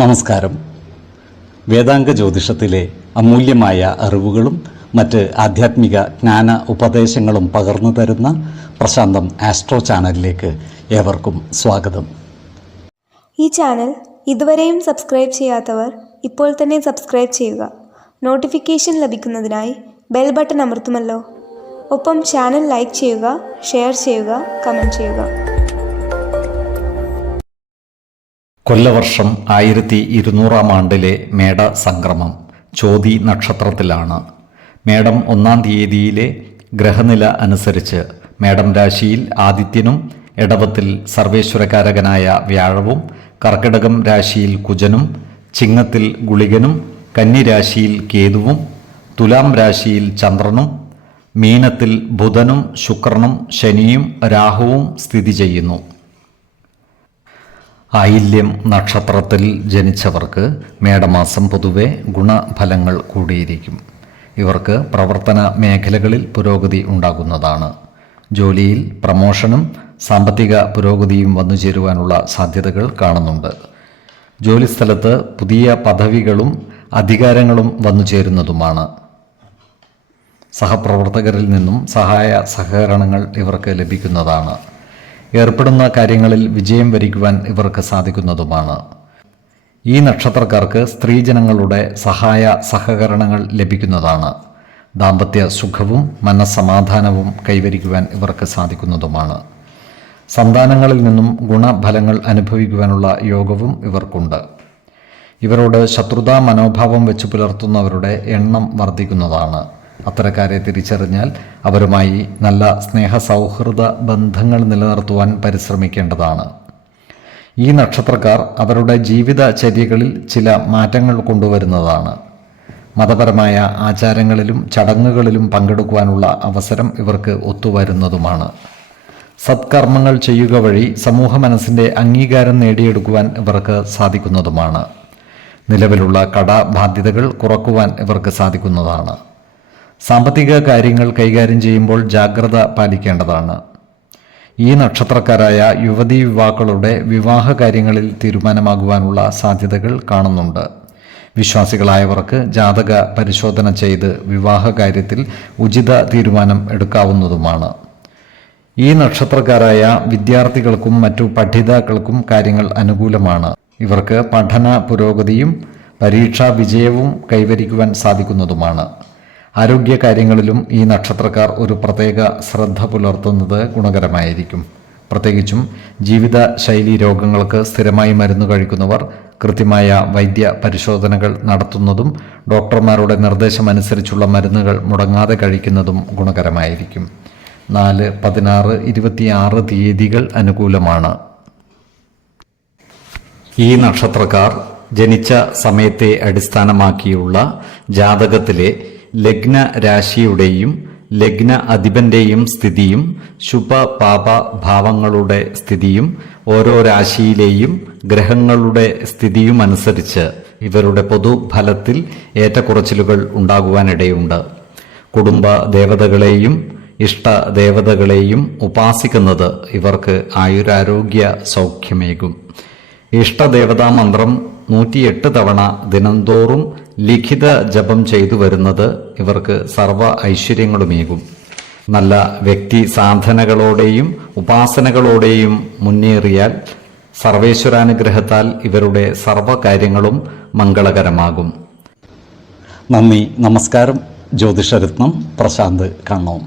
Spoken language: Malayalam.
നമസ്കാരം. വേദാംഗ ജ്യോതിഷത്തിലെ അമൂല്യമായ അറിവുകളും മറ്റ് ആധ്യാത്മിക ജ്ഞാന ഉപദേശങ്ങളും പകർന്നു തരുന്ന പ്രശാന്തം ആസ്ട്രോ ചാനലിലേക്ക് ഏവർക്കും സ്വാഗതം. ഈ ചാനൽ ഇതുവരെയും സബ്സ്ക്രൈബ് ചെയ്യാത്തവർ ഇപ്പോൾ തന്നെ സബ്സ്ക്രൈബ് ചെയ്യുക. നോട്ടിഫിക്കേഷൻ ലഭിക്കുന്നതിനായി ബെൽ ബട്ടൺ അമർത്തുമല്ലോ. ഒപ്പം ചാനൽ ലൈക്ക് ചെയ്യുക, ഷെയർ ചെയ്യുക, കമൻറ്റ് ചെയ്യുക. കൊല്ലവർഷം 1200 ആണ്ടിലെ മേട സംക്രമം ചോതി നക്ഷത്രത്തിലാണ്. മേടം 1-ാം തീയതിയിലെ ഗ്രഹനില അനുസരിച്ച് മേടം രാശിയിൽ ആദിത്യനും, ഇടവത്തിൽ സർവേശ്വരകാരകനായ വ്യാഴവും, കർക്കിടകം രാശിയിൽ കുജനും, ചിങ്ങത്തിൽ ഗുളികനും, കന്നിരാശിയിൽ കേതുവും, തുലാം രാശിയിൽ ചന്ദ്രനും, മീനത്തിൽ ബുധനും, ശുക്രനും, ശനിയും രാഹുവും സ്ഥിതി ചെയ്യുന്നു. ആയില്യം നക്ഷത്രത്തിൽ ജനിച്ചവർക്ക് മേടമാസം പൊതുവെ ഗുണഫലങ്ങൾ കൂടിയിരിക്കും. ഇവർക്ക് പ്രവർത്തന മേഖലകളിൽ പുരോഗതി ഉണ്ടാകുന്നതാണ്. ജോലിയിൽ പ്രമോഷനും സാമ്പത്തിക പുരോഗതിയും വന്നു ചേരുവാനുള്ള സാധ്യതകൾ കാണുന്നുണ്ട്. ജോലിസ്ഥലത്ത് പുതിയ പദവികളും അധികാരങ്ങളും വന്നു ചേരുന്നതുമാണ്. സഹപ്രവർത്തകരിൽ നിന്നും സഹായ സഹകരണങ്ങൾ ഇവർക്ക് ലഭിക്കുന്നതാണ്. ഏർപ്പെടുന്ന കാര്യങ്ങളിൽ വിജയം വരിക്കുവാൻ ഇവർക്ക് സാധിക്കുന്നതുമാണ്. ഈ നക്ഷത്രക്കാർക്ക് സ്ത്രീജനങ്ങളുടെ സഹായ സഹകരണങ്ങൾ ലഭിക്കുന്നതാണ്. ദാമ്പത്യ സുഖവും മനസ്സമാധാനവും കൈവരിക്കുവാൻ ഇവർക്ക് സാധിക്കുന്നതുമാണ്. സന്താനങ്ങളിൽ നിന്നും ഗുണഫലങ്ങൾ അനുഭവിക്കുവാനുള്ള യോഗവും ഇവർക്കുണ്ട്. ഇവരോട് ശത്രുതാ മനോഭാവം വെച്ച് പുലർത്തുന്നവരുടെ എണ്ണം വർദ്ധിക്കുന്നതാണ്. അത്തരക്കാരെ തിരിച്ചറിഞ്ഞാൽ അവരുമായി നല്ല സ്നേഹ സൗഹൃദ ബന്ധങ്ങൾ നിലനിർത്തുവാൻ പരിശ്രമിക്കേണ്ടതാണ്. ഈ നക്ഷത്രക്കാർ അവരുടെ ജീവിതചര്യകളിൽ ചില മാറ്റങ്ങൾ കൊണ്ടുവരുന്നതാണ്. മതപരമായ ആചാരങ്ങളിലും ചടങ്ങുകളിലും പങ്കെടുക്കുവാനുള്ള അവസരം ഇവർക്ക് ഒത്തുവരുന്നതുമാണ്. സത്കർമ്മങ്ങൾ ചെയ്യുക വഴി സമൂഹ മനസ്സിൻ്റെ അംഗീകാരം നേടിയെടുക്കുവാൻ ഇവർക്ക് സാധിക്കുന്നതുമാണ്. നിലവിലുള്ള കടബാധ്യതകൾ കുറക്കുവാൻ ഇവർക്ക് സാധിക്കുന്നതാണ്. സാമ്പത്തിക കാര്യങ്ങൾ കൈകാര്യം ചെയ്യുമ്പോൾ ജാഗ്രത പാലിക്കേണ്ടതാണ്. ഈ നക്ഷത്രക്കാരായ യുവതീ യുവാക്കളുടെ വിവാഹ കാര്യങ്ങളിൽ തീരുമാനമാകുവാനുള്ള സാധ്യതകൾ കാണുന്നുണ്ട്. വിശ്വാസികളായവർക്ക് ജാതക പരിശോധന ചെയ്ത് വിവാഹ കാര്യത്തിൽ ഉചിത തീരുമാനം എടുക്കാവുന്നതുമാണ്. ഈ നക്ഷത്രക്കാരായ വിദ്യാർത്ഥികൾക്കും മറ്റു പഠിതാക്കൾക്കും കാര്യങ്ങൾ അനുകൂലമാണ്. ഇവർക്ക് പഠന പുരോഗതിയും പരീക്ഷാ വിജയവും കൈവരിക്കുവാൻ സാധിക്കുന്നതുമാണ്. ആരോഗ്യകാര്യങ്ങളിലും ഈ നക്ഷത്രക്കാർ ഒരു പ്രത്യേക ശ്രദ്ധ പുലർത്തുന്നത് ഗുണകരമായിരിക്കും. പ്രത്യേകിച്ചും ജീവിതശൈലി രോഗങ്ങൾക്ക് സ്ഥിരമായി മരുന്ന് കഴിക്കുന്നവർ കൃത്യമായ വൈദ്യ പരിശോധനകൾ നടത്തുന്നതും ഡോക്ടർമാരുടെ നിർദ്ദേശമനുസരിച്ചുള്ള മരുന്നുകൾ മുടങ്ങാതെ കഴിക്കുന്നതും ഗുണകരമായിരിക്കും. 4, 16, 26 തീയതികൾ അനുകൂലമാണ്. ഈ നക്ഷത്രക്കാർ ജനിച്ച സമയത്തെ അടിസ്ഥാനമാക്കിയുള്ള ജാതകത്തിലെ ലഗ്ന രാശിയുടെയും ലഗ്ന അധിപന്റെയും സ്ഥിതിയും ശുഭപാപ ഭാവങ്ങളുടെ സ്ഥിതിയും ഓരോ രാശിയിലെയും ഗ്രഹങ്ങളുടെ സ്ഥിതിയും അനുസരിച്ച് ഇവരുടെ പൊതുഫലത്തിൽ ഏറ്റക്കുറച്ചിലുകൾ ഉണ്ടാകുവാനിടയുണ്ട്. കുടുംബ ദേവതകളെയും ഇഷ്ടദേവതകളെയും ഉപാസിക്കുന്നത് ഇവർക്ക് ആയുരാരോഗ്യ സൗഖ്യമേകും. ഇഷ്ടദേവതാ മന്ത്രം 108 തവണ ദിനംതോറും ലിഖിത ജപം ചെയ്തു വരുന്നത് ഇവർക്ക് സർവ ഐശ്വര്യങ്ങളുമേകും. നല്ല വ്യക്തി സാധനകളോടെയും ഉപാസനകളോടെയും മുന്നേറിയാൽ സർവേശ്വരാനുഗ്രഹത്താൽ ഇവരുടെ സർവകാര്യങ്ങളും മംഗളകരമാകും. നന്ദി, നമസ്കാരം. ജ്യോതിഷരത്നം പ്രശാന്ത് കണ്ണോം.